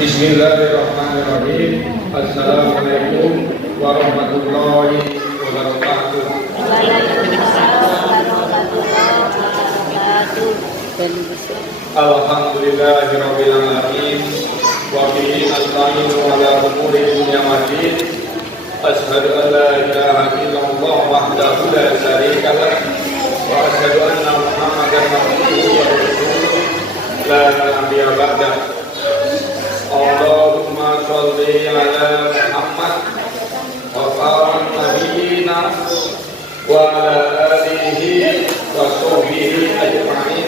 Bismillahirrahmanirrahim. Assalamualaikum warahmatullahi wabarakatuh. Alhamdulillahirabbil alamin wa bihi nasta'inu ala umuri dunya waddin. Asyhadu an la ilaha illallah wahdahu la syarika lah wa asyhadu anna Muhammadan abduhu wa rasuluh la nabiyya ba'dah. Allahumma sholli ala Muhammad wa ala nabiyyina wa ala alihi wa sahbihi ajma'in.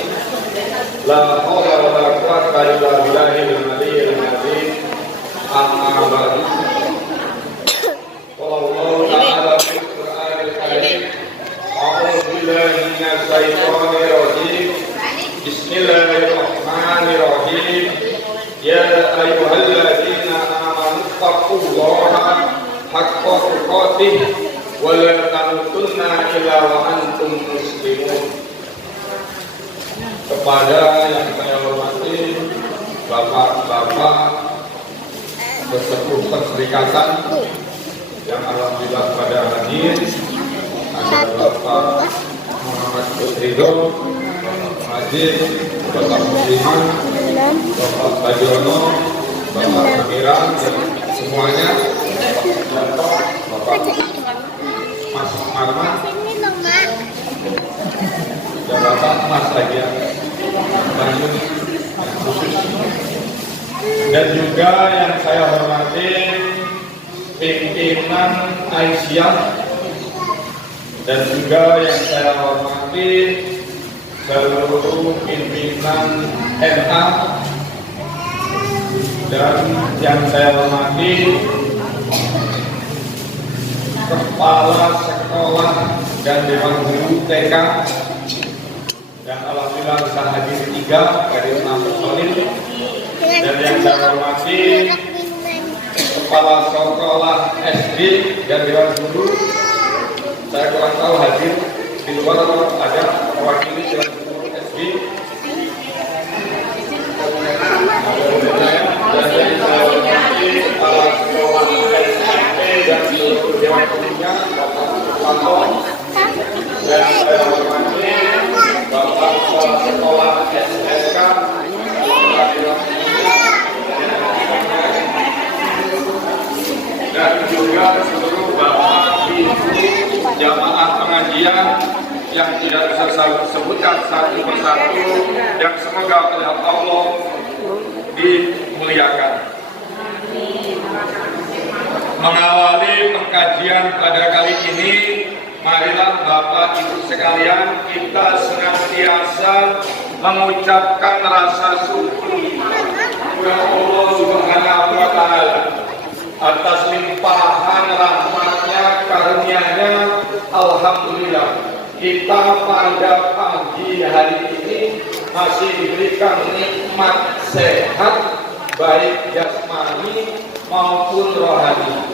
La haula wa la quwwata illa billahil aliyyil azim. Amma ba'du. Wallahu ta'ala fil Qur'anil karim. A'udzu billahi minasy syaithanir rajim. Bismillahirrahmanirrahim. Ya ayyuhalladzina amanu taqullaha haqqa tuqatih wa la tamutunna illa wa antum muslimun. Kepada yang saya hormati bapak-bapak bersepuh perserikatan yang alhamdulillah pada hadir, ada Bapak Muhammad Putrido, Bapak Majid, Bapak Musliman, Bapak Bajono, Bapak Kamiran, dan semuanya, Bapak Mas Marman, dan Bapak Mas lagi yang Bandung yang khusus, dan juga yang saya hormati pimpinan Aisyah, dan juga yang saya hormati seluruh pimpinan MA, dan yang saya hormati kepala sekolah dan dewan guru TK, dan alhamdulillah bisa hadir 3 dari 6 personil, dan yang saya hormati kepala sekolah SD dan dewan guru. Saya kurang tahu hadir di luar atau ada mewakili dewan guru SD. Dan yang saya hormati kepala sekolah SMP dan seluruh dewan gurunya, Bapak Suwanto. Dan saya hormati Bapak kepala sekolah SSK, dan juga seluruh bapak ibu jamaah pengajian yang tidak bisa saya sebutkan satu persatu, yang semoga oleh Allah dimuliakan. Mengawali pengkajian pada kali ini, marilah Bapak Ibu sekalian kita senantiasa mengucapkan rasa syukur kepada Allah Subhanahu wa Ta'ala atas limpahan rahmatnya, karunia-Nya. Alhamdulillah kita pada pagi hari ini masih diberikan nikmat sehat baik jasmani maupun rohani.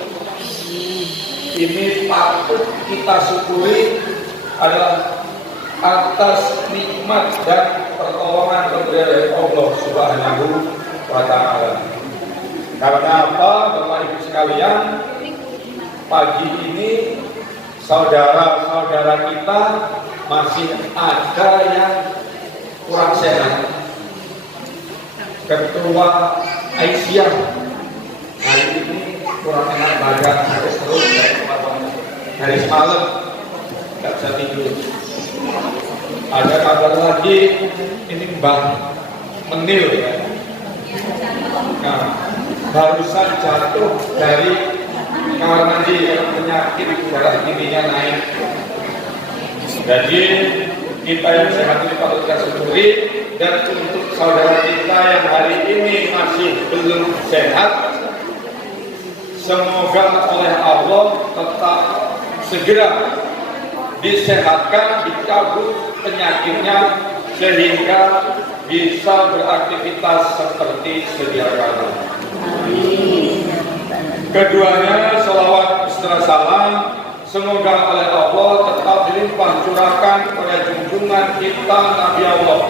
Ini patut kita syukuri adalah atas nikmat dan pertolongan dari Allah Subhanahu wa Ta'ala. Karena apa, Bapak Ibu sekalian, pagi ini saudara-saudara kita masih ada yang kurang sehat. Ketua Aisyah hari ini kurang enak badan, harus terus dari semalam tidak bisa tidur. Ada kabar lagi, ini Mbah Menil ya. Nah, barusan jatuh dari kamar mandi, penyakit darah tingginya naik. Jadi kita yang sehat ini patut kita syukuri, dan untuk saudara kita yang hari ini masih belum sehat, semoga oleh Allah tetap segera disehatkan, dicabut penyakitnya sehingga bisa beraktivitas seperti sedia kala. Keduanya salawat serta salam semoga oleh Allah tetap dilimpah curahkan pada junjungan kita Nabi Allah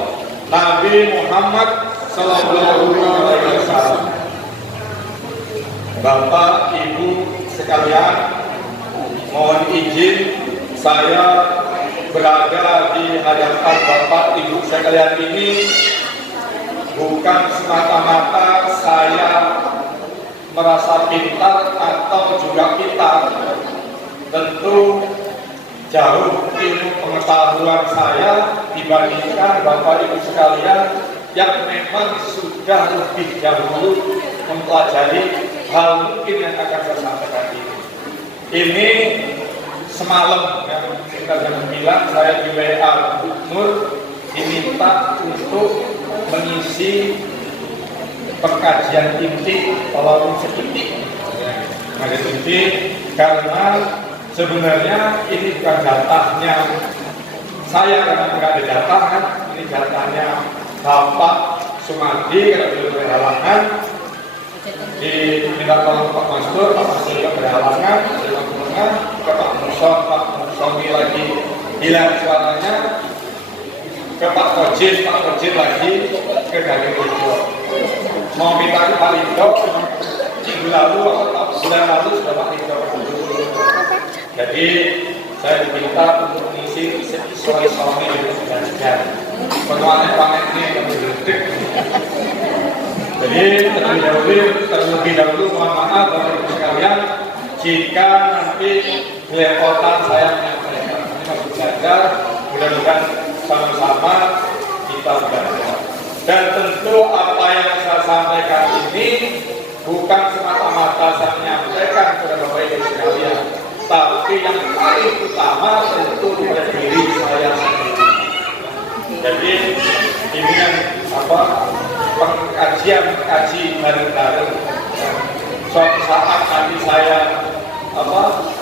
Nabi Muhammad Sallallahu Alaihi Wasallam. Bapak, Ibu sekalian, mohon izin saya berada di hadapan Bapak, Ibu sekalian ini bukan semata-mata saya merasa pintar atau juga pintar. Tentu jauh ilmu pengetahuan saya dibandingkan Bapak Ibu sekalian yang memang sudah lebih dahulu mempelajari hal mungkin yang akan saya sampaikan ini. Ini semalam yang kita bilang saya di WA Nur diminta untuk mengisi pengkajian inti walaupun sedikit. Inti karena sebenarnya ini bukan jatahnya saya karena nggak ada jatah kan, ini jatahnya Bapak Sumardi kalau belum berhalangan, diminta tolong Pak Mastur, Pak Mastur juga berhalangan, ke Pak Musomi lagi hilang suaranya, ke Pak Kojin lagi ke Gading Rido. Mau minta ke Pak Rido, minggu lalu atau bulan lalu sudah Pak Rido. Jadi saya diminta untuk mengisi suami di sekian. Penguatan ini kami berdetik. Jadi terlebih dahulu mohon maaf Bapak Ibu sekalian jika nanti belepotan saya menyampaikan. Ini masih belajar, mudah-mudahan sama-sama kita belajar. Dan tentu apa yang saya sampaikan ini bukan semata-mata saya menyampaikan kepada Bapak Ibu sekalian, tapi yang paling utama tentu oleh diri saya sendiri. Jadi ini yang pengkaji bareng-bareng. Suatu saat nanti saya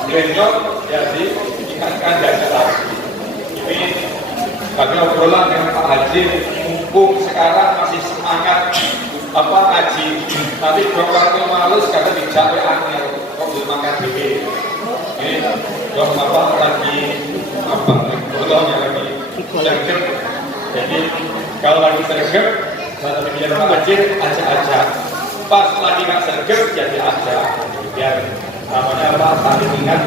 beliau jadi ingatkan jaga lagi. Ini bagi obrolan dengan Pak Haji, mumpung sekarang masih semangat ngaji. Nanti dokternya males karena dijawab aneh kok belum makan diri. Ini dok lagi obrolannya lagi sergap. Jadi kalau lagi sergap, saya bilang Pak Haji aja. Pas lagi nggak sergap jadi aja. Biar namanya saling ingat.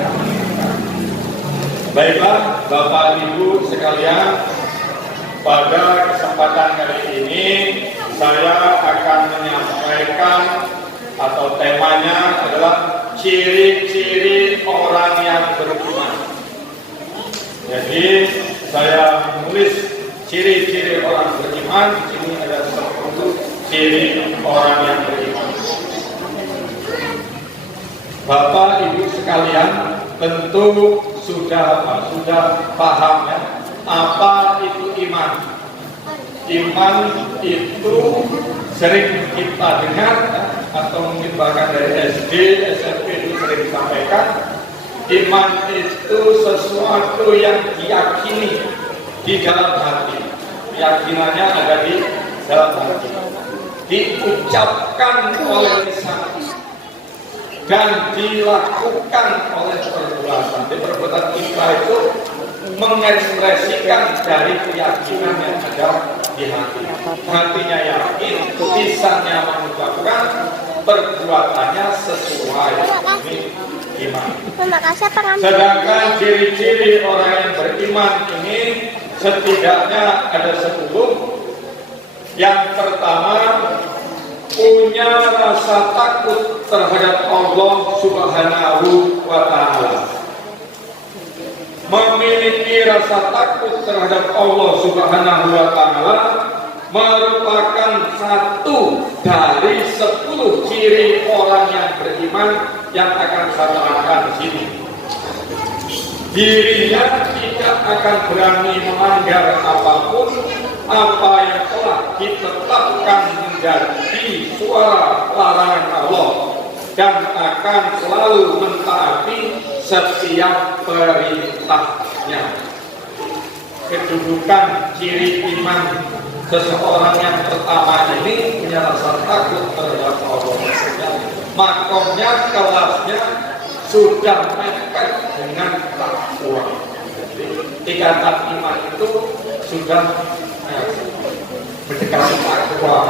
Baiklah Bapak Ibu sekalian, pada kesempatan kali ini saya akan menyampaikan atau temanya adalah ciri-ciri orang yang beriman. Jadi saya menulis ciri-ciri orang beriman. Ini ada 10 ciri orang yang beriman. Bapak Ibu sekalian tentu sudah paham ya apa itu iman. Iman itu sering kita dengar atau mungkin bahkan dari SD, SMP itu sering disampaikan. Iman itu sesuatu yang diyakini di dalam hati. Keyakinannya ada di dalam hati. Diucapkan oleh lisan dan dilakukan oleh perbuatan. Di perbuatan kita itu mengekspresikan dari keyakinan yang ada di hati. Hatinya yakin, lisannya mengucapkan, perbuatannya sesuai. Ini iman. Sedangkan ciri-ciri orang yang beriman ini setidaknya ada 10. Yang pertama, punya rasa takut terhadap Allah Subhanahu wa Ta'ala. Memiliki rasa takut terhadap Allah Subhanahu wa Ta'ala merupakan satu dari 10 ciri orang yang beriman yang akan saya terangkan di sini. Dirinya tidak akan berani melanggar apapun apa yang telah ditetapkan menjadi suara larangan Allah dan akan selalu mentaati setiap perintahnya. Kedudukan ciri iman seseorang yang pertama ini punya rasa takut terhadap Allah. Makomnya, kelasnya sudah mepet dengan takwa. Tingkatan iman itu sudah mendekati takwa.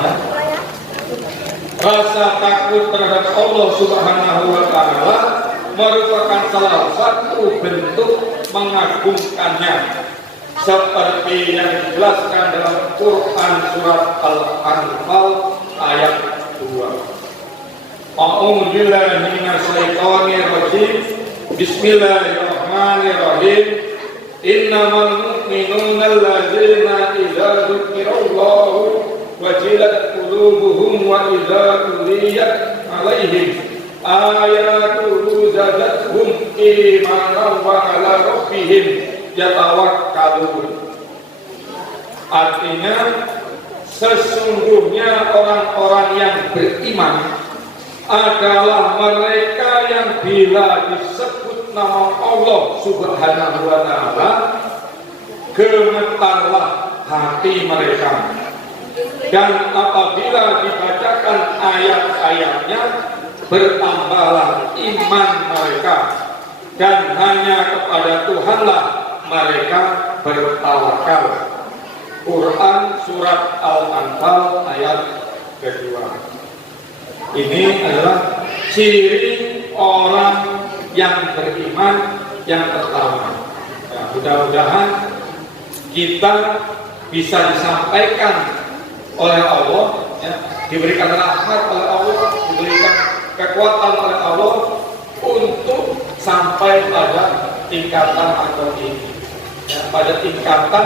Rasa takut terhadap Allah Subhanahu wa Ta'ala merupakan salah satu bentuk mengagungkannya, seperti yang dijelaskan dalam Quran surat Al-Anfal ayat 2. A'udzu billahi minasy syaithanir rajim. Bismillahirrahmanirrahim. Innamal mu'minuna alladzina idza dzukirallahu wajilat qulubuhum wa idza tuliyat 'alaihim ayatuhu zadatuhum imanan wa 'ala rabbihim yatawakkalun. Artinya, sesungguhnya orang-orang yang beriman adalah mereka yang bila disebut nama Allah Subhanahu wa Ta'ala, gemetarlah hati mereka, dan apabila dibacakan ayat-ayatnya bertambahlah iman mereka, dan hanya kepada Tuhanlah mereka bertawakal. Quran surat Al-Anfal ayat kedua. Ini adalah ciri orang yang beriman yang pertama. Ya, mudah-mudahan kita bisa disampaikan oleh Allah, ya, diberikan rahmat oleh Allah, diberikan kekuatan oleh Allah untuk sampai pada tingkatan atau ini, ya, pada tingkatan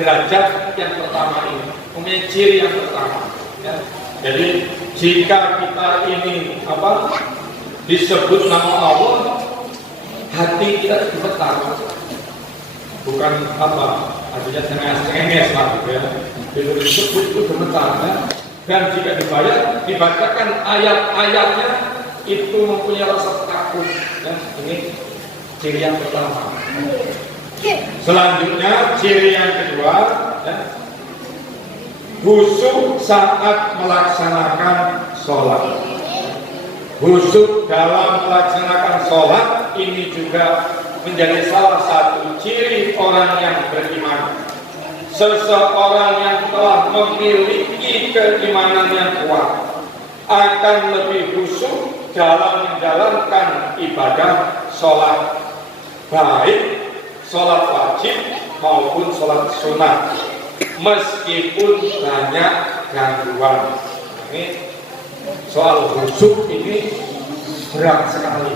derajat yang pertama ini, mempunyai ciri yang pertama. Ya. Jadi jika kita ini disebut nama Allah, hati kita gemetar, bukan artinya cengenges lah, ya. Disebut itu gemetar, ya. Dan jika dibacakan ayat-ayatnya itu mempunyai rasa takut, ya. Ini ciri yang pertama. Selanjutnya ciri yang kedua, ya, khusyuk saat melaksanakan sholat. Khusyuk dalam melaksanakan sholat ini juga menjadi salah satu ciri orang yang beriman. Seseorang yang telah memiliki keimanan yang kuat akan lebih khusyuk dalam menjalankan ibadah sholat, baik sholat wajib maupun sholat sunat, meskipun banyak gangguan. Ini soal khusyuk ini berat sekali,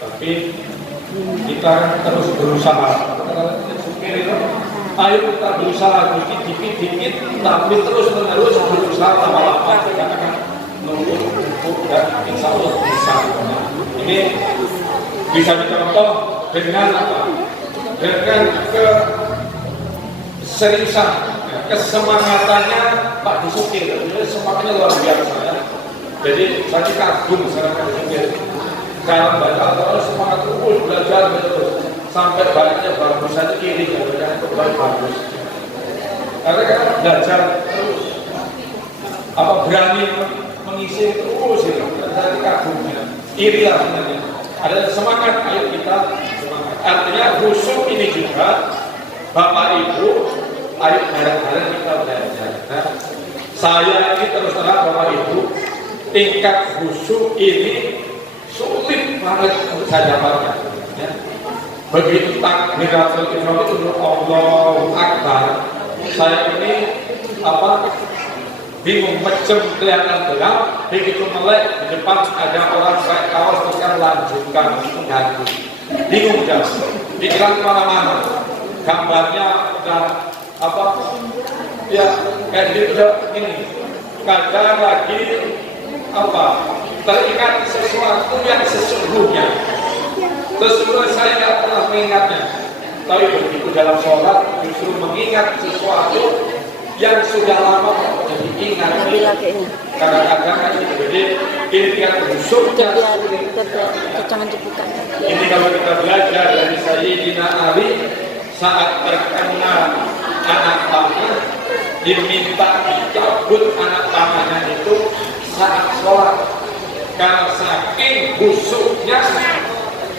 tapi kita terus berusaha. Ayo kita berusaha dikit-dikit, tapi terus menerus berusaha lama-lama kita akan numpuk dan insya Allah bisa. Ini bisa dicontoh dengan apa? Dengan keseriusan, kesemangatannya Pak Dusukir, semangatnya luar biasa, ya. Jadi saya kagum sama Pak Dusukir. Cara baca Al-Quran semangat terus belajar terus sampai bacanya bagus saja kiri, bacanya bagus. Karena kan belajar terus, berani mengisi terus itu. Saya kagumnya. Irilah sebenarnya. Ada semangat, ayo kita semangat. Artinya khusyuk ini juga Bapak Ibu, ayo bareng-bareng kita belajar. Nah, saya ini terus terang Bapak Ibu, tingkat khusyuk ini sulit banget untuk saya dapatkan. Ya. Begitu takbiratul ihram itu Allahu Akbar, saya ini bingung, macam kelihatan gelap, begitu melek di depan ada orang pakai kaos teruskan lanjutkan mengganggu, bingung jauh, pikiran kemana-mana, gambarnya udah ya kayak gitu ini, kadang lagi teringat sesuatu yang sesungguhnya saya tidak pernah mengingatnya, tapi begitu dalam sholat justru mengingat sesuatu yang sudah lama jadi ingat. Kadang-kadang kan jadi ini tingkat khusyuknya. Ini kalau kita belajar dari Sayyidina Ali saat terkena anak panah, diminta dicabut anak panahnya itu saat sholat. Karena saking khusyuknya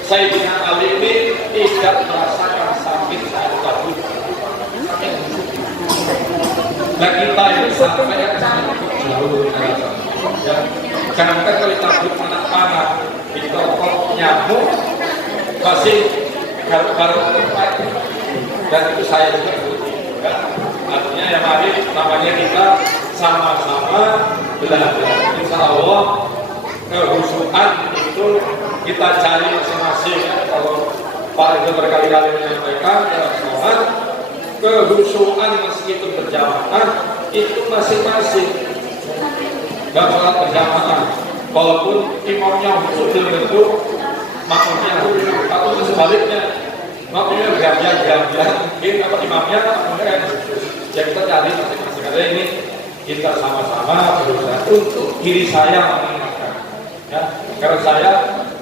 Sayyidina Ali ini tidak merasakan sakit saat cabut. Nah kita itu sampai yang jauh dari sana. Ya, jangankan kalau tabut anak panah di toko nyamuk masih garuk-garuk dan itu saya juga ya. Artinya yang mari namanya kita sama-sama belajar. Insya Allah kehusuan itu kita cari masing-masing ya. Kalau Pak itu berkali-kali menyampaikan dalam sholat, kehusuan meskipun berjamaah itu masing-masing. Dan sholat berjamaah, walaupun imamnya khusyuk tentu makmumnya khusyuk, atau sebaliknya makmumnya gamblang mungkin apa imamnya makmumnya ya kita cari masing-masing. Karena ini kita sama-sama berusaha untuk diri saya mengingatkan, ya, karena saya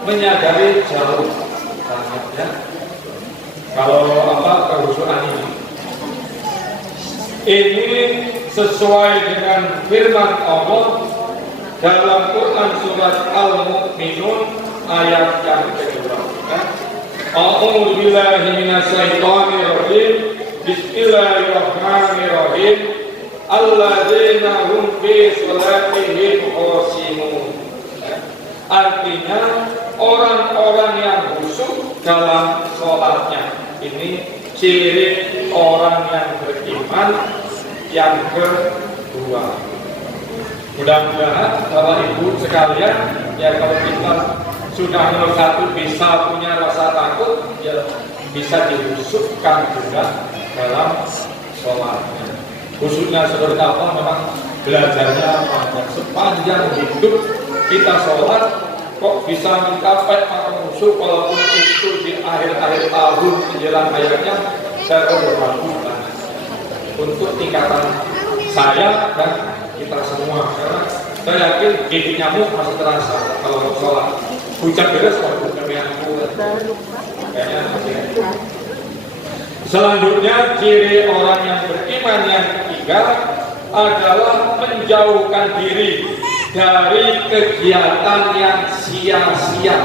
menyadari jauh sangatnya kalau kehusuan ini sesuai dengan firman Allah dalam Quran surat Al-Mu'minun ayat yang kedua. A'udzu billahi minasyaitonir rajim. Bismillahirrahmanirrahim. Alladzina hum fi sholatihim khashi'un. Artinya orang-orang yang khusyuk dalam sholatnya. Ini ciri orang yang beriman yang kedua. Mudah-mudahan Bapak Ibu sekalian, ya kalau kita sudah nomor satu bisa punya rasa takut, ya bisa dikhusyukkan juga dalam sholatnya. Khususnya seperti apa memang belajarnya panjang. Sepanjang hidup kita sholat kok bisa mencapai maka khusyuk walaupun itu di akhir-akhir tahun menjelang akhirnya saya berlaku untuk tingkatan saya dan kita semua, karena saya yakin gigi nyamuk masih terasa kalau sholat. Hujan beres kalau hujan nyamuk kayaknya masih. Selanjutnya ciri orang yang beriman yang ketiga adalah menjauhkan diri dari kegiatan yang sia-sia.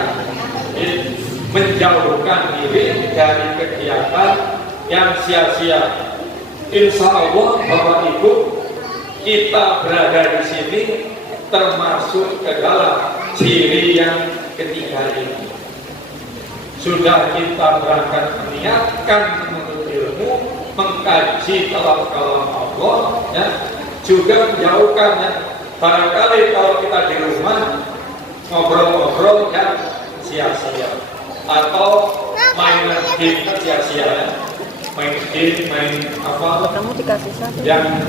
Menjauhkan diri dari kegiatan yang sia-sia. Insya Allah Bapak Ibu, kita berada di sini termasuk ke dalam ciri yang ketiga ini. Sudah kita berangkat meniatkan menuntut ilmu, mengkaji kalam-kalam Allah, ya, juga menjauhkannya. Barangkali kalau kita di rumah ngobrol-ngobrol yang sia-sia atau main game sia-sia, ya. Main game, main apa? Kamu dikasih satu. Yang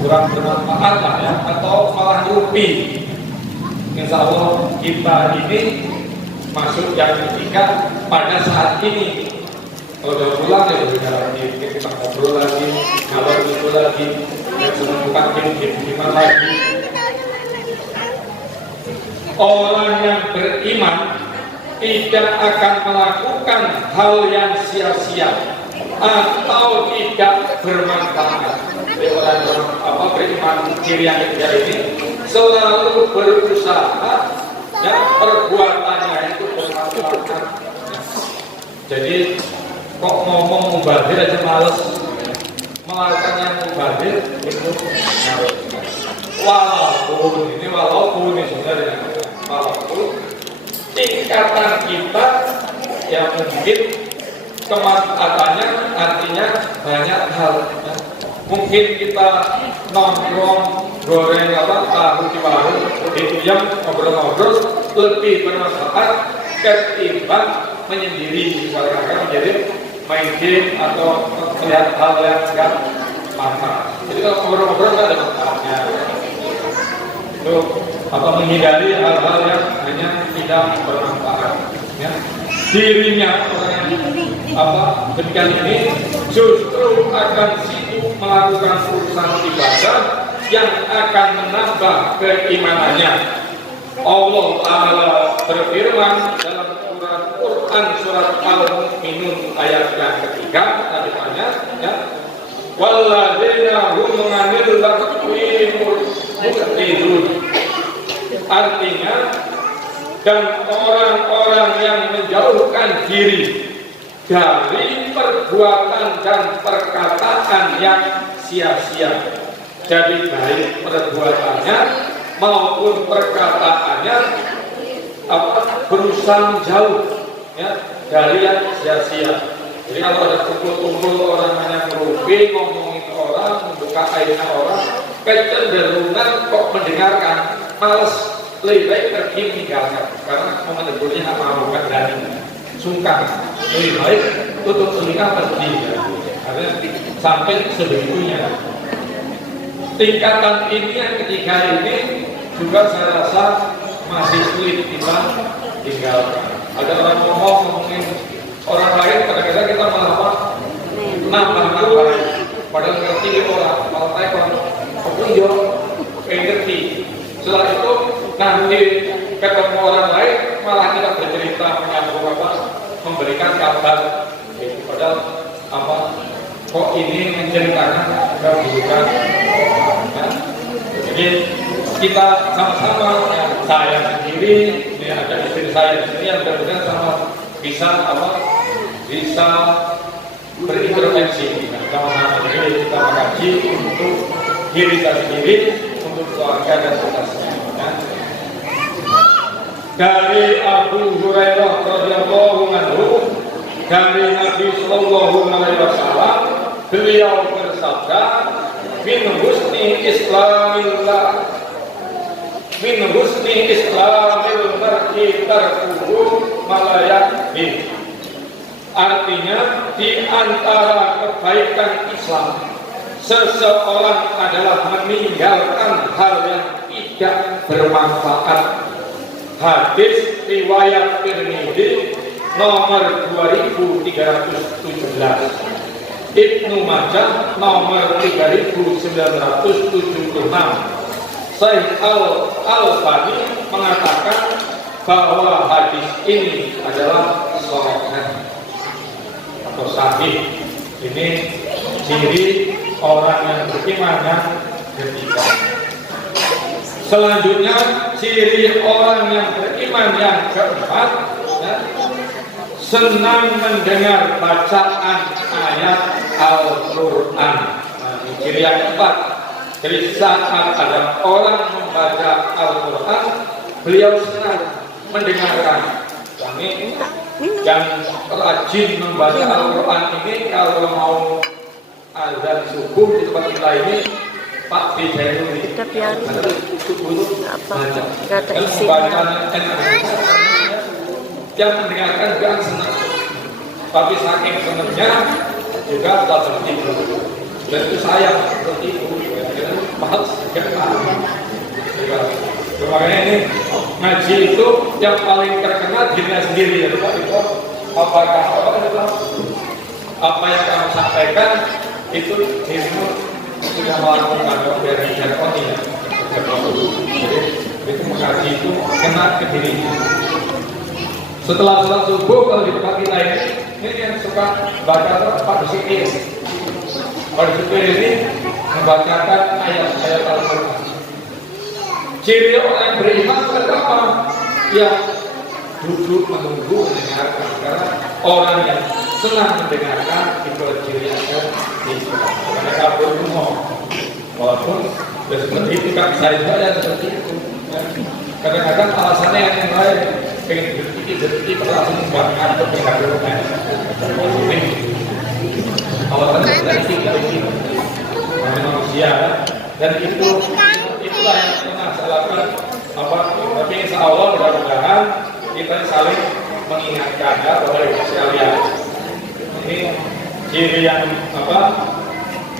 kurang bermanfaat lah ya, atau malah nyupi. Insya Allah kita ini masuk yang ketiga pada saat ini. Kalau udah pulang ya udah lagi, kita ngobrol lagi, ngalor itu lagi, dan menemukan game lagi. Orang yang beriman tidak akan melakukan hal yang sia-sia atau tidak bermanfaat. Jadi orang beriman ciri yang ketiga ini selalu berusaha ya perbuatannya itu bermanfaat. Jadi kok ngomong mubazir aja males, melakukan yang mubazir itu males. Walaupun ini sebenarnya walaupun tingkatan kita yang mungkin kemanfaatannya artinya banyak hal. Mungkin kita nongkrong goreng tahu di warung, itu yang ngobrol-ngobrol lebih bermanfaat ketimbang menyendiri, misalnya menjadi main game atau melihat hal yang enggak manfaat. Jadi kalau ngobrol-ngobrol nggak ada manfaatnya. Itu menghindari hal-hal yang hanya tidak bermanfaat. Ya. Dirinya orang yang demikian ini justru akan sibuk melakukan urusan ibadah yang akan menambah keimanannya. Allah Ta'ala berfirman dalam Quran surat Al-Mu'minun ayat yang ketiga, tadinya ya, walladzina hum 'anil lagwi mu'ridun. Artinya, dan orang-orang yang menjauhkan diri dari perbuatan dan perkataan yang sia-sia. Jadi baik perbuatannya maupun perkataannya berusaha jauh ya dari yang sia-sia. Jadi kalau ada kumpul-kumpul orang yang merugi, ngomongin orang, membuka aibnya orang, kecenderungan kok mendengarkan, males, lebih baik pergi meninggalkan, karena menyebutnya hak melakukan dan sungkan. Lebih baik tutup telinga pergi, karena sampai sebegitunya. Tingkatan ini yang ketiga ini juga saya rasa masih sulit kita tinggalkan. Ada orang ngomongin orang lain, kadang-kadang kita malah nambah, padahal ngerti orang, malah telepon, aku iya, ngerti. Setelah itu nanti ketemu orang lain, malah kita bercerita menyambung memberikan kabar. Padahal kok ini menceritakan keburukan. Jadi kita sama-sama, saya sendiri, ini ada istri saya di sini yang benar-benar sama bisa berintervensi. Sama-sama ini kita mengkaji untuk diri kita sendiri, untuk keluarga dan kita semua. Dari Abu Hurairah radhiyallahu anhu, dari Nabi sallallahu alaihi wasallam, beliau bersabda, min husni islamil mar'i tarkuhu malayakhi. Artinya di antara kebaikan Islam, seseorang adalah meninggalkan hal yang tidak bermanfaat. Hadis riwayat Tirmidzi nomor 2317, Ibnu Majah nomor 3976. Syekh Al-Albani mengatakan bahwa hadis ini adalah sahih atau sahih. Ini ciri orang yang beriman yang ketiga. Selanjutnya ciri orang yang beriman yang keempat, senang mendengar bacaan ayat Al-Quran. Nah, ciri yang keempat, jadi saat ada orang membaca Al-Quran, beliau senang mendengarkan. Kami yang rajin membaca Al-Quran ini, kalau mau azan subuh di tempat kita ini, Pak Bijayu ini kata isinya yang mendengarkan juga senang, tapi saking senangnya juga tak tertidur, dan itu sayang tertidur, mahal makanya ini ngaji itu yang paling terkenal dirinya sendiri, ya Pak. Itu apa yang kamu sampaikan itu dirimu sudah melakukan dari jargon ya. Jadi itu mengaji itu kena ke dirinya. Setelah sholat subuh, kalau di tempat kita ini yang suka baca Pak Zikir. Pak Zikir ini membacakan ayat-ayat Al-Quran. Ciri orang yang beriman kenapa? Ya duduk menunggu mendengarkan, karena orang yang senang mendengarkan itu ciri yang karena kabur ngomong, walaupun seperti itu kan saya juga yang seperti itu. Kadang-kadang alasannya yang lain, pengen berpikir langsung ngantuk dengan berumah. Alasannya dari itu manusia, dan itulah yang pernah saya lakukan. Tapi insya Allah mudah-mudahan kita saling mengingatkan ya bahwa sekalian ini ciri yang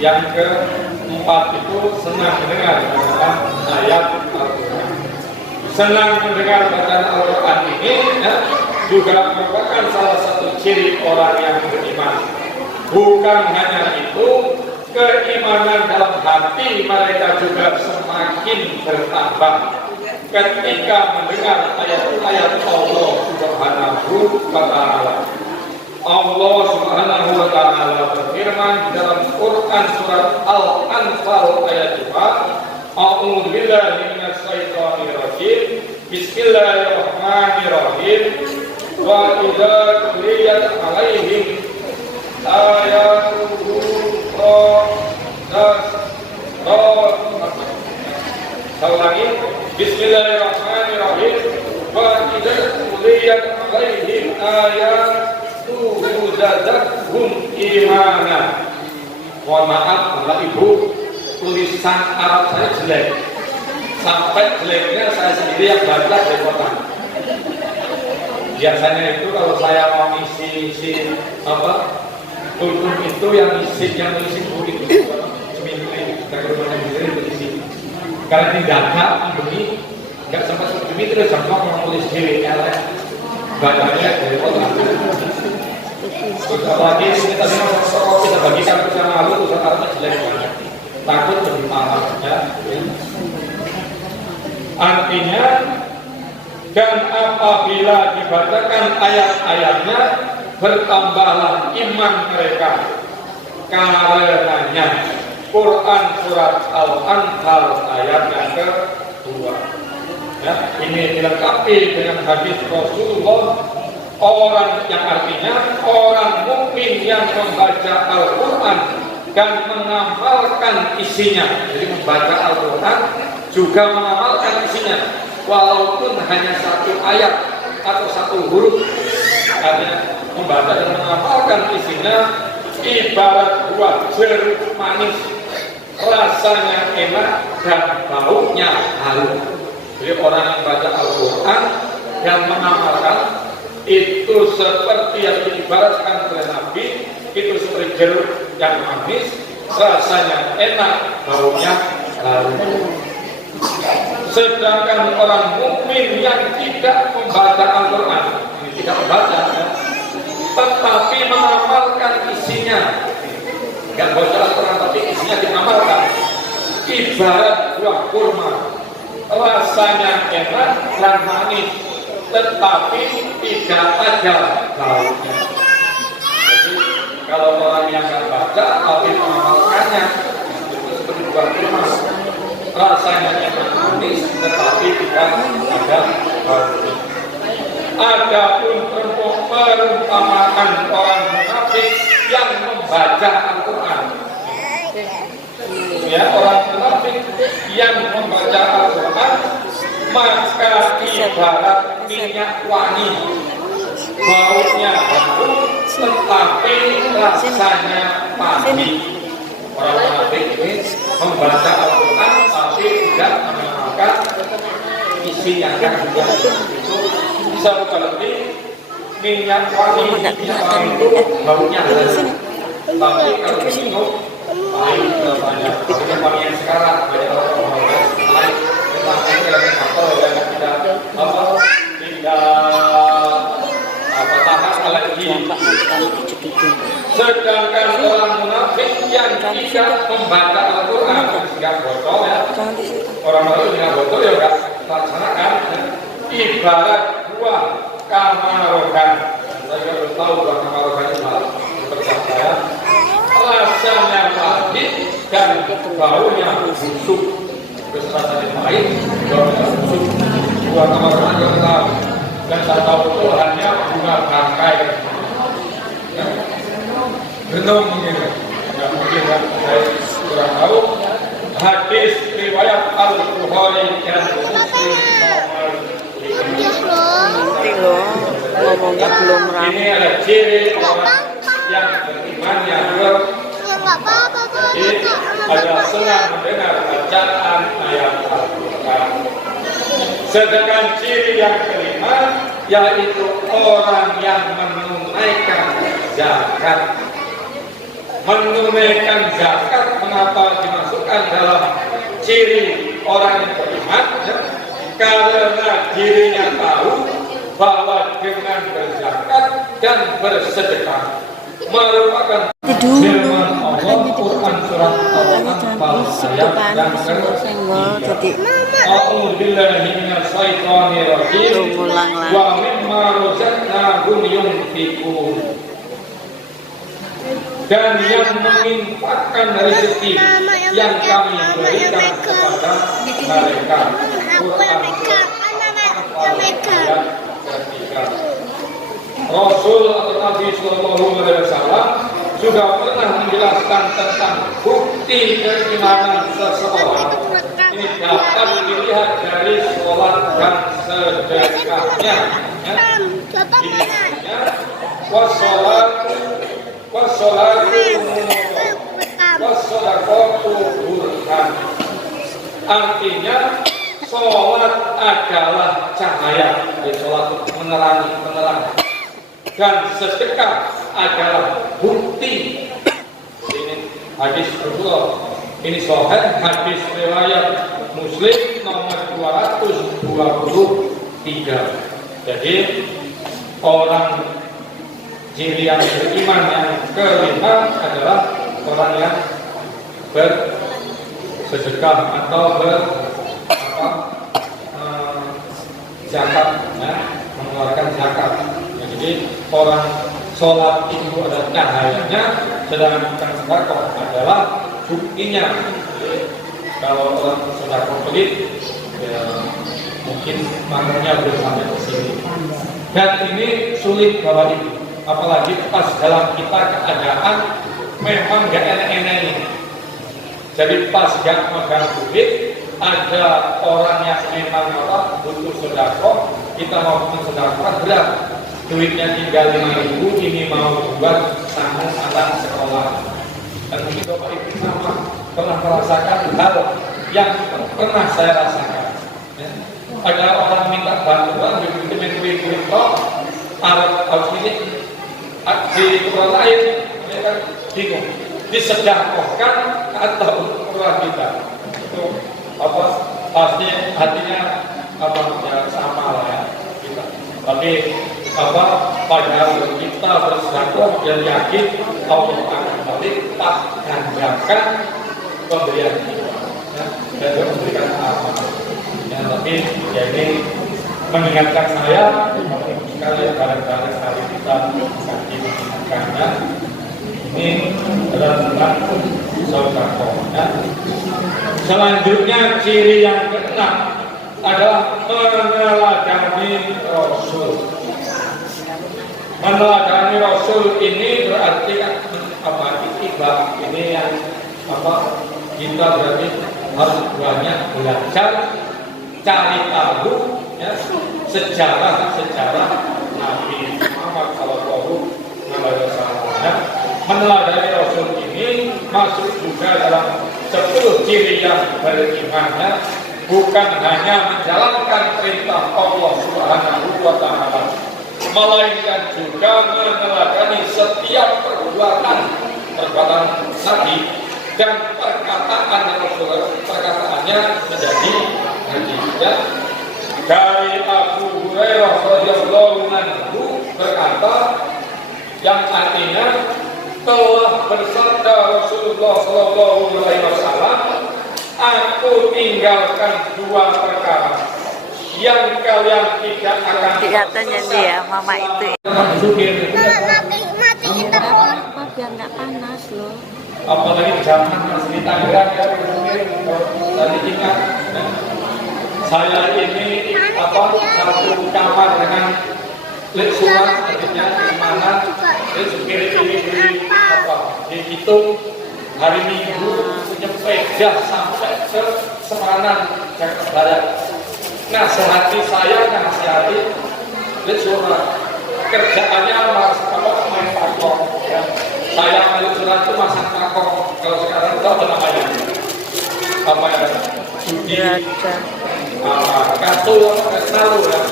yang keempat itu senang mendengar bacaan ayat Al-Quran. Senang mendengar bacaan Al-Quran ini ya, juga merupakan salah satu ciri orang yang beriman. Bukan hanya itu, keimanan dalam hati mereka juga semakin bertambah ketika mendengar ayat-ayat Allah Subhanahu wa Ta'ala. Allah Subhanahu wa Ta'ala berfirman dalam Quran surat Al-Anfal ayat 2, A'udzu billahi minasy syaithanir rajim. Bismillahirrahmanirrahim. Wa idza tuliyat 'alaihim ayatuhu Bismillahirrahmanirrahim. Wa idza tuliyat alaihim ayatuhu zadatuhum imana. Mohon maaf Bapak Ibu, tulisan Arab saya jelek. Sampai jeleknya saya sendiri yang baca belepotan. Biasanya itu kalau saya mau isi kultum itu yang isi buku itu seminggu ini kita ke rumah sendiri isi. Karena di data ini nggak sempat demi terus sama mau tulis diri bacanya belepotan. Terus apalagi kita bagikan ke sama lalu tulisan Arabnya jelek banget. Takut lebih parah ya. Artinya dan apabila dibacakan ayat-ayatnya bertambahlah iman mereka karenanya. Quran surat Al-Anfal ayat yang kedua. Ya, ini dilengkapi dengan hadis Rasulullah, orang yang artinya orang mukmin yang membaca Al-Quran dan mengamalkan isinya. Jadi membaca Al-Quran juga mengamalkan isinya. Walaupun hanya satu ayat atau satu huruf, artinya membaca dan mengamalkan isinya ibarat buah jeruk manis, rasanya enak dan baunya harum. Jadi orang yang baca Al-Quran dan mengamalkan itu seperti yang diibaratkan oleh Nabi, itu seperti jeruk yang manis, rasanya enak, baunya harum. Sedangkan orang mukmin yang tidak membaca Al-Quran, ini tidak membaca, tetapi mengamalkan isinya, nggak baca Al-Quran tapi isinya diamalkan, ibarat buah kurma, rasanya enak dan manis, tetapi tidak ada baunya. Jadi kalau orang yang nggak baca tapi mengamalkannya, itu seperti buah kurma, rasanya enak manis tetapi tidak ada baunya. Adapun perumpamaan orang munafik yang membaca Al-Quran, ya, orang munafik yang membaca Al-Quran maka ibarat minyak wangi, baunya harum tetapi rasanya pahit. Orang munafik ini membaca Al-Quran tapi tidak mengamalkan isi yang akan itu seperti minyak wangi. Minyak wangi itu baunya harum, tapi kalau diminum pahit banyak. Minyak wangi yang sekarang banyak orang pahit, tetapi yang atau yang tidak tahan alergi. Sedangkan orang munafik yang tidak membaca Al-Quran, tidak botol ya, orang baru tidak botol ya enggak laksanakan, ibarat buah kamarogan. Saya baru tahu buah kamarogan itu seperti saya, rasanya pahit dan baunya busuk. Terus rasanya pahit, baunya busuk. Buah kamarogan yang tahu, dan saya tahu itu hanya bunga bangkai. Renung ini, nggak mungkin kan? Saya kurang tahu. Hadis riwayat Al-Bukhari dan Muslim nomor ngomongnya belum ramai. Ini adalah ciri orang yang beriman yang adalah senang mendengar bacaan ayat Al-Quran. Sedangkan ciri yang kelima yaitu orang yang menunaikan zakat. Menunaikan zakat mengapa dimasukkan dalam ciri orang yang beriman? Ya? Karena dirinya tahu bahwa dengan berzakat dan bersedekah merupakan firman Allah Quran surat Al-Anfal ayat yang ke-3. A'udzubillahi minasyaitonir rajim. Wa mimma razaqnahum yunfiqun. Dan yang menginfakkan rezeki yang kami berikan kepada mereka. Rasul atau Nabi Sallallahu Alaihi Wasallam juga pernah menjelaskan tentang bukti keimanan seseorang. Ini dapat dilihat dari sholat dan sedekahnya. Intinya wassolatu burhan. Artinya sholat adalah cahaya, jadi sholat menerangi, dan sedekah adalah bukti. Ini hadis Rasulullah. Ini sahih hadis riwayat Muslim nomor 223. Jadi orang ciri yang beriman yang kelima adalah orang yang bersedekah atau zakat, ya, mengeluarkan zakat. Ya, jadi orang sholat itu adalah cahayanya, sedangkan sedekah adalah buktinya. Jadi, kalau orang sedekah pelit, ya, mungkin maknanya belum sampai ke sini. Dan ini sulit Bapak Ibu, apalagi pas dalam kita keadaan memang gak enak-enak ini. Jadi pas gak megang duit, ada orang yang memang butuh sedekah, kita mau sedekah berat, duitnya tinggal 5.000, ini mau buat sanggup anak sekolah. Dan mungkin Bapak Ibu sama pernah merasakan hal yang pernah saya rasakan. Ya. Ada orang minta bantuan, begitu duit harus ini di tempat lain, mereka bingung disedekahkan atau keluar kita. Itu apa pasti hatinya ya sama lah ya kita. Tapi padahal kita bersedekah dan yakin Allah akan melipat gandakan pemberian kita, ya, dan memberikan amal. Ya, tapi ya ini mengingatkan saya sekali barang-barang hari kita saking karena ini adalah tentang sedekah. Ya. Selanjutnya ciri yang keenam adalah meneladani Rasul. Meneladani Rasul ini berarti ittiba. Ini yang kita berarti harus banyak belajar, cari tahu, ya, sejarah Nabi Muhammad SAW. Ya. Meneladani Rasul ini masuk juga dalam 10 ciri yang berimannya, bukan hanya menjalankan perintah Allah Subhanahu wa Ta'ala, melainkan juga meneladani setiap perbuatan Nabi dan perkataan Rasul, perkataannya menjadi hadis. Ya. Dari Abu Hurairah radhiyallahu anhu berkata, yang artinya telah bersabda Rasulullah sallallahu alaihi wasallam, aku tinggalkan 2 perkara yang kalian tidak akan katanya dia mama itu Apa biar nggak panas loh. Apalagi zaman masih di Tangerang ya, tadi ingat saya ini satu kamar dengan surat akhirnya di mana supir ini dihitung hari Minggu nyepeda sampai ke Semarang Jakarta Barat. Nasihati saya, nasihati surat kerjaannya main pakok. Ya. Saya main surat itu masang pakok. Kalau sekarang itu apa namanya? Judi, kartu selalu ya.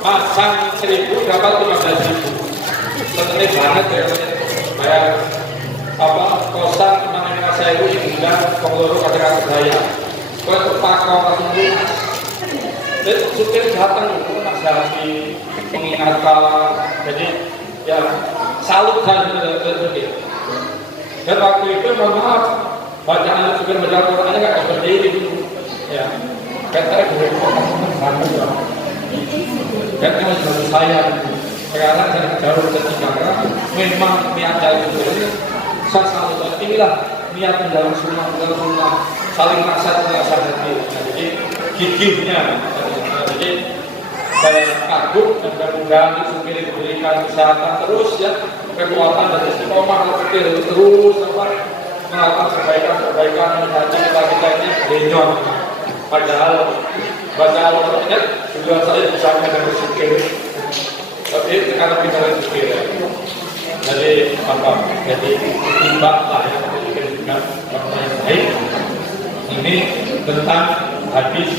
Masang 1.000 dapat 15.000. Seneng banget ya. Bayar kosan 6.000 di bulan pengeluaran kadang saya. Kau terpakau langsung lunas. Jadi supir datang itu nasihati, mengingatkan. Jadi ya salut dan supir. Dan waktu itu mohon maaf, bacaan supir baca Qurannya nggak berdiri dulu. Ya, kata gue banget ya. Dan kalau saya sekarang saya jauh ketika memang niat dari supir saya selalu inilah niat mendalam sunnah saling nasihat. Jadi gigihnya. Jadi saya kagum dan mudah-mudahan supir diberikan kesehatan terus ya, kekuatan dan istiqomah terus melakukan perbaikan menjadi kita ini benyon. Padahal baca Al-Quran juga saya bisa dari sikir, tapi karena bicara sikir, jadi apa? Jadi timbang lah yang diberikan orang yang baik. Ini tentang hadis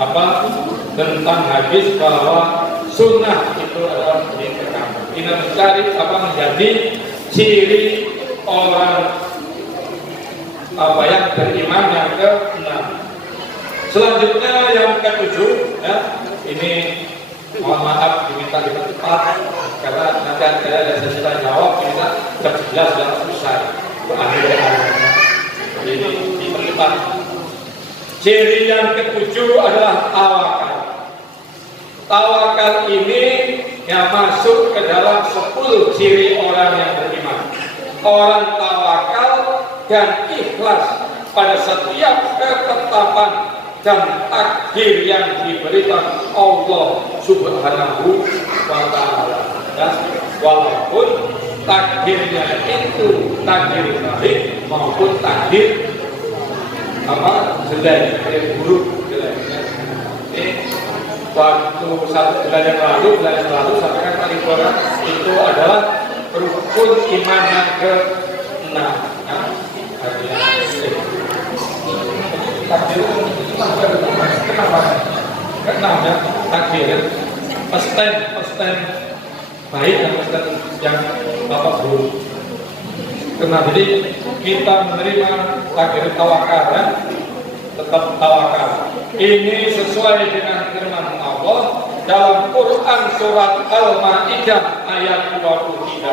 apa? Tentang hadis bahwa sunnah itu adalah dipegang. Ini mencari apa menjadi ciri orang apa yang beriman yang ke-6. Selanjutnya yang ke-7 ya, ini mohon maaf diminta dipercepat karena nanti ada sesi tanya jawab kita ke-11 dan selesai akhir ini dipercepat. Ciri yang ke-7 adalah tawakal. Tawakal ini yang masuk ke dalam 10 ciri orang yang beriman. Orang tawakal dan ikhlas pada setiap ketetapan dan takdir yang diberikan Allah Subhanahu wa Ta'ala. Ya, walaupun takdirnya itu takdir baik maupun takdir apa jelek, buruk jelek. Ini waktu satu bulan yang lalu sampaikan tadi bahwa itu adalah rukun iman yang ke-6. Artinya takdir kenapa? Ke-6 ya takdir. Pesten baik dan pesten yang bapak buruk. Kenapa? Jadi kita menerima takdir tawakal ya, tetap tawakal. Ini sesuai dengan firman Allah dalam Quran surat Al-Maidah ayat 23.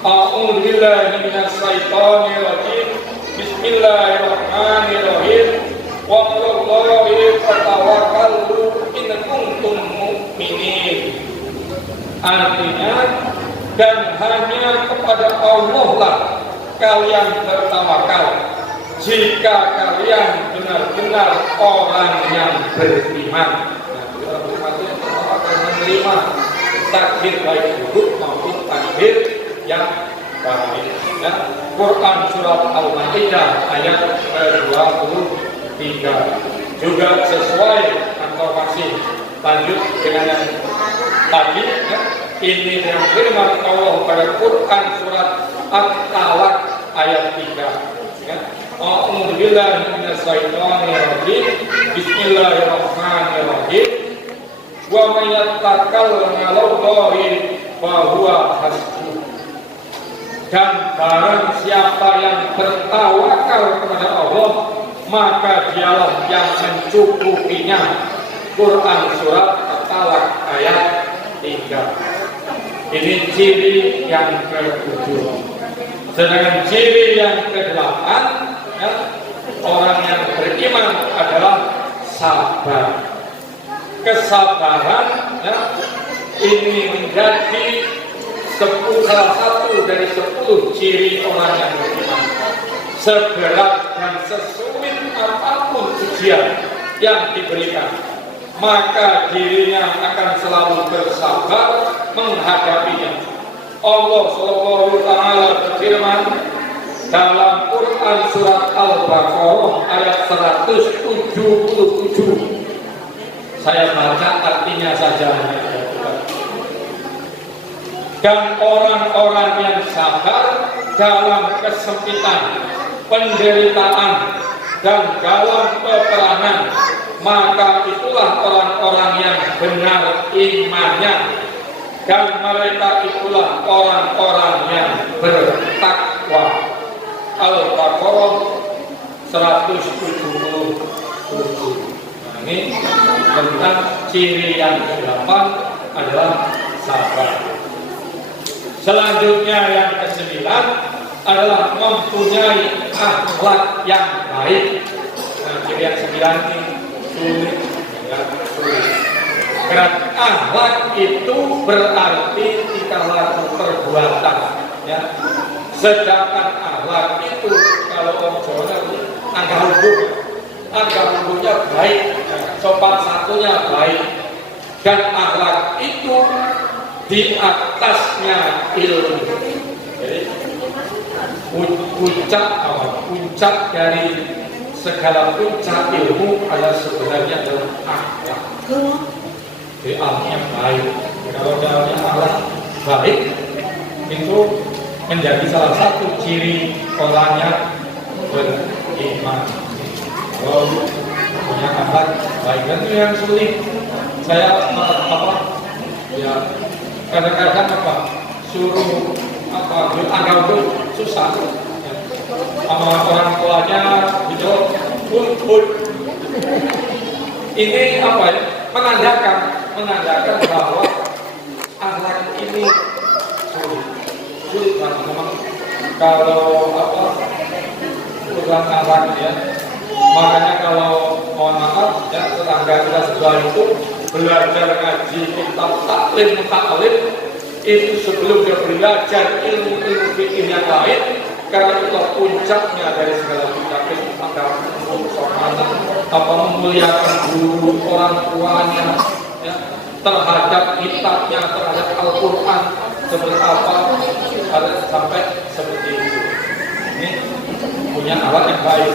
A'udzu billahi minasyaitonir rajim. Bismillahirrahmanirrahim. Wa 'alallahi fatawakkalu in kuntum mu'minin. Artinya dan hanya kepada Allah lah kalian bertawakal jika kalian benar-benar orang yang beriman. Nah, orang beriman itu tawakal menerima takdir baik buruk maupun takdir yang baik. Ya, Quran surat Al-Maidah ayat 23 juga sesuai atau masih lanjut dengan yang tadi. Ya, ini yang firman Allah pada Quran surat At-Talaq ayat 3. Ya. A'udzu billahi minasyaitonir rajim. Bismillahirrahmanirrahim. Wa may yattakkal 'alallahi fa huwa hasbuh. Dan barang siapa yang bertawakal kepada Allah, maka dialah yang mencukupinya. Quran surat At-Talaq ayat 3. Ini ciri yang ke-7. Sedangkan ciri yang ke-8 ya, orang yang beriman adalah sabar. Kesabaran ya, ini menjadi salah satu dari 10 ciri orang yang beriman. Seberat dan sesulit apapun ujian yang diberikan, maka dirinya akan selalu bersabar menghadapinya. Allah Subhanahu wa Ta'ala berfirman dalam Quran surat Al-Baqarah ayat 177. Saya baca artinya saja. Dan orang-orang yang sabar dalam kesempitan, penderitaan, dan dalam peperangan, maka itulah orang-orang yang benar imannya, dan mereka itulah orang-orang yang bertakwa. Al-Baqarah 177. Nah, ini tentang ciri yang ke-8 adalah sabar. Selanjutnya yang ke-9 adalah mempunyai akhlak yang baik. Nah, ciri yang 9 ini sulit. Karena akhlak itu berarti tingkah laku perbuatan. Ya. Sedangkan akhlak itu kalau orang Jawa angka lugunya baik, sopan satunya baik, dan akhlak itu di atasnya ilmu. Jadi puncak dari segala puncak ilmu adalah sebenarnya adalah akhlak. Jadi akhlak yang baik. Kalau dalamnya akhlak baik itu menjadi salah satu ciri orang yang beriman. Kalau punya akhlak baik, dan itu yang sulit. Saya ya kadang-kadang suruh agak itu susah. Ya. Sama orang tuanya gitu, pun ini menandakan bahwa akhlak ini sulit banget. Memang kalau urusan akhlak ya, makanya kalau mohon maaf ya, tetangga kita sebelah itu belajar ngaji kitab taklim itu sebelum dia belajar ilmu fikih yang lain, karena itu puncaknya dari segala puncak ada memuliakan guru orang tuanya ya, terhadap kitabnya, terhadap Al-Quran seperti apa, ada sampai seperti itu. Ini punya alat yang baik.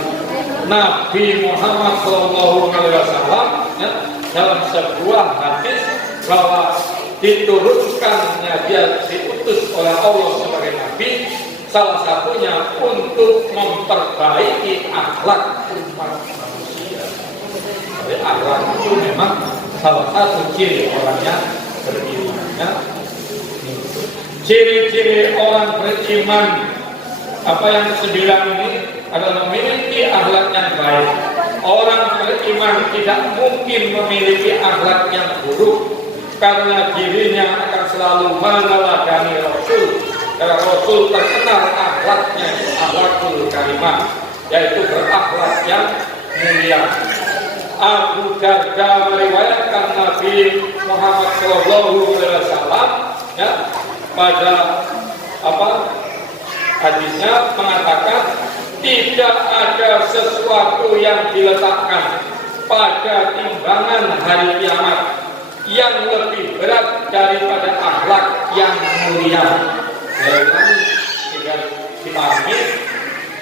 Nabi Muhammad SAW ya, dalam sebuah hadis bahwa diturunkannya dia diutus oleh Allah sebagai Nabi, salah satunya untuk memperbaiki akhlak umat manusia. Jadi akhlak itu memang salah satu ciri orangnya beriman. Ya. Ciri-ciri orang beriman apa yang sembilan ini adalah memiliki akhlak yang baik. Orang beriman tidak mungkin memiliki akhlak yang buruk, karena dirinya akan selalu meneladani Rasul. Karena Rasul terkenal akhlaknya akhlakul karimah, yaitu berakhlak yang mulia. Abu Darda meriwayatkan Nabi Muhammad SAW ya, pada hadisnya mengatakan tidak ada sesuatu yang diletakkan pada timbangan hari kiamat yang lebih berat daripada akhlak yang mulia.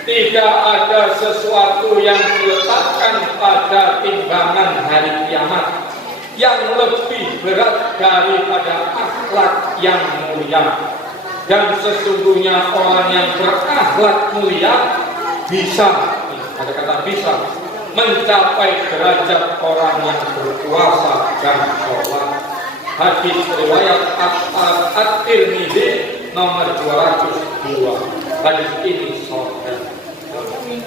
Tidak ada sesuatu yang diletakkan pada timbangan hari kiamat yang lebih berat daripada akhlak yang mulia. Dan sesungguhnya orang yang berakhlak mulia bisa, ada kata bisa, mencapai derajat orang yang berpuasa dan sholat. Hadis riwayat At-Tirmidzi nomor 202. Hadis ini sahih.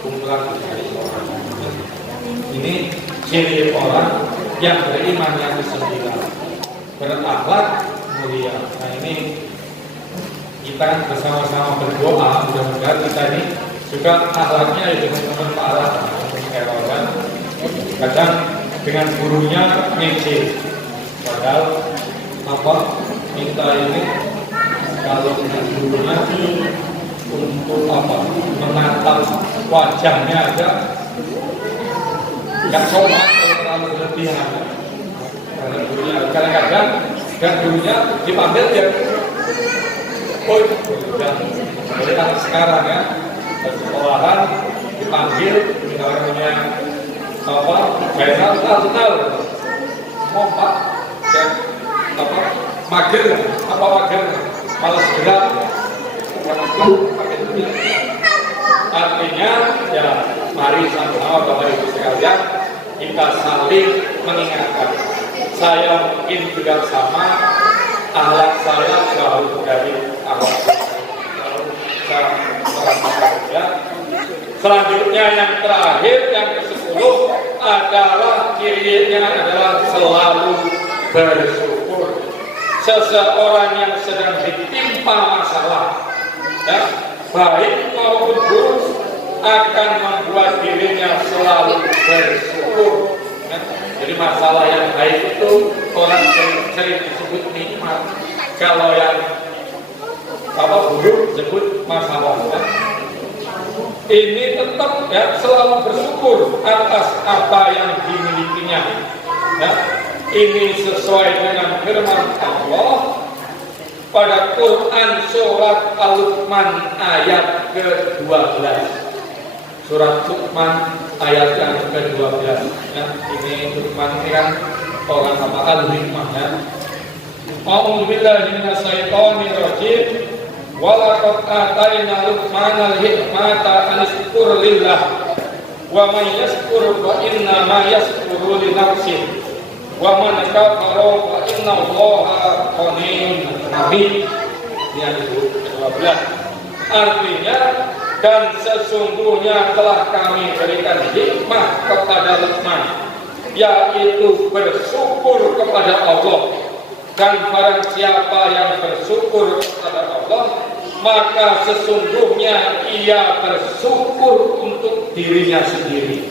Kumpulan hadis orang. Ini ciri orang yang beriman yang ke-9, berakhlak mulia. Nah ini kita bersama-sama berdoa, mudah-mudahan kita ini juga akhlaknya itu bermanfaat. Kadang dengan gurunya ngece, padahal kita ini kalau dengan gurunya untuk menatap wajahnya aja nggak sopan, terlalu berlebihan. Karena gurunya kadang-kadang dan gurunya dipanggil ya, jadi anak sekarang ya, sekolahan dipanggil misalnya punya Baiklah, kenal mau Pak dan mager malas gerak, artinya ya mari sama-sama Bapak Ibu sekalian kita saling mengingatkan. Saya mungkin juga sama, akhlak saya jauh dari akhlak saya merasakan ya. Selanjutnya yang terakhir yang ke-10 adalah cirinya adalah selalu bersyukur. Seseorang yang sedang ditimpa masalah ya, baik maupun buruk, akan membuat dirinya selalu bersyukur ya. Jadi masalah yang baik itu orang sering disebut nikmat, kalau yang buruk disebut masalah ya. Ini tetap ya, selalu bersyukur atas apa yang dimilikinya ya. Ini sesuai dengan firman Allah pada Quran surat Al-Luqman ayat ke-12. surat Luqman ayat yang ke-12 ya. Ini Luqman ini kan orang apa al-hikmah ya. A'udzu billahi minasyaitonir rajim. Wa laqad atayna Luqmanal hikmata an yashkur lillah wa man yashkur fa inna ma yashkuru li nafsihi wa man kafara fa inna Allaha ghaniyyun hamid. Yang ke-12 artinya, dan sesungguhnya telah kami berikan hikmah kepada Luqman, yaitu bersyukur kepada Allah, dan barang siapa yang bersyukur kepada Allah, maka sesungguhnya ia bersyukur untuk dirinya sendiri,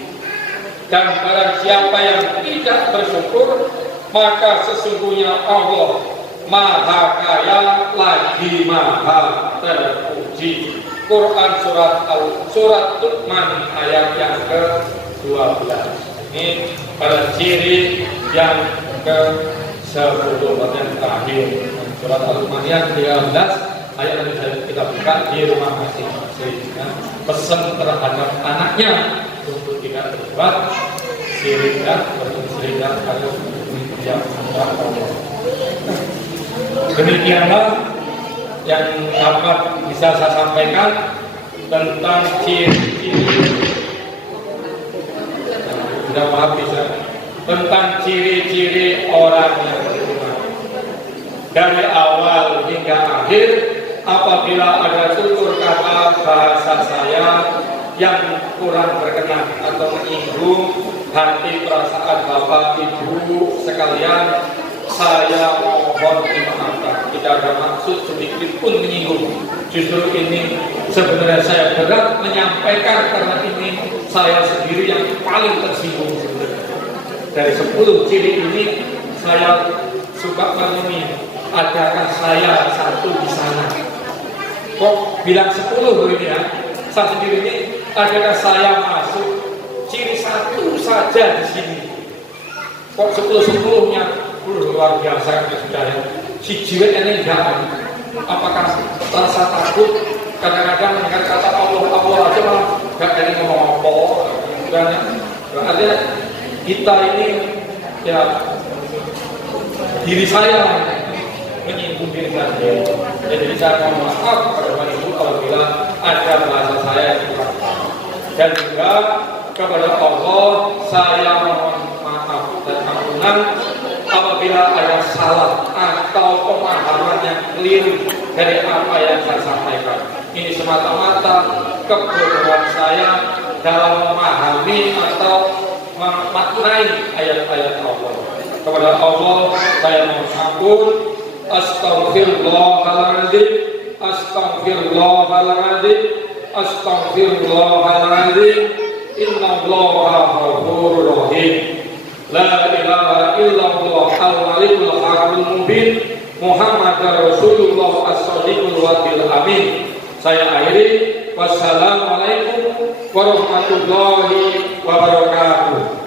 dan barang siapa yang tidak bersyukur, maka sesungguhnya Allah Maha Kaya lagi Maha Terpuji. Quran surat Luqman ayat yang ke-12. Ini pada ciri yang ke-10 yang terakhir. Surat Al-Luqman yang 13 ayat yang bisa kita buka di rumah masing-masing. Pesan terhadap anaknya untuk tidak berbuat syirik dan bermusyrik atau yang Allah. Demikianlah yang dapat bisa saya sampaikan tentang ciri-ciri sudah maaf bisa tentang ciri-ciri orang yang beriman dari awal hingga akhir. Apabila ada tutur kata bahasa saya yang kurang berkenan atau menyinggung hati perasaan Bapak Ibu sekalian, saya mohon dimaafkan. Tidak ada maksud sedikit pun menyinggung. Justru ini sebenarnya saya berat menyampaikan karena ini saya sendiri yang paling tersinggung sebenarnya. Dari 10 ciri ini saya suka menemui, adakah saya satu di sana? Kok bilang 10 begini ya? Saya sendiri ini adakah saya masuk ciri satu saja di sini? Kok 10-10-nya luar biasa sudah ya. Si jiwa ini enggak. Apakah rasa takut kadang-kadang mendengar kata Allah aja malah enggak ada ngomong apa. Dan artinya kita ini ya diri saya menyinggung diri saya. Jadi saya mohon maaf kepada Bapak Ibu apabila ada bahasa saya yang kurang. Dan juga kepada Allah saya mohon maaf dan ampunan apabila ada salah atau pemahaman yang keliru dari apa yang saya sampaikan. Ini semata-mata kebodohan saya dalam memahami atau memaknai ayat-ayat Allah. Kepada Allah saya mohon ampun. Astaghfirullahaladzim, astaghfirullahaladzim, astaghfirullahaladzim. Innallaha ghafurur rahim. La ilaha illallah al-malikul haqqul mubin Muhammadar Rasulullah as-sadiqul wa'dil amin. Saya akhiri. Wassalamualaikum warahmatullahi wabarakatuh.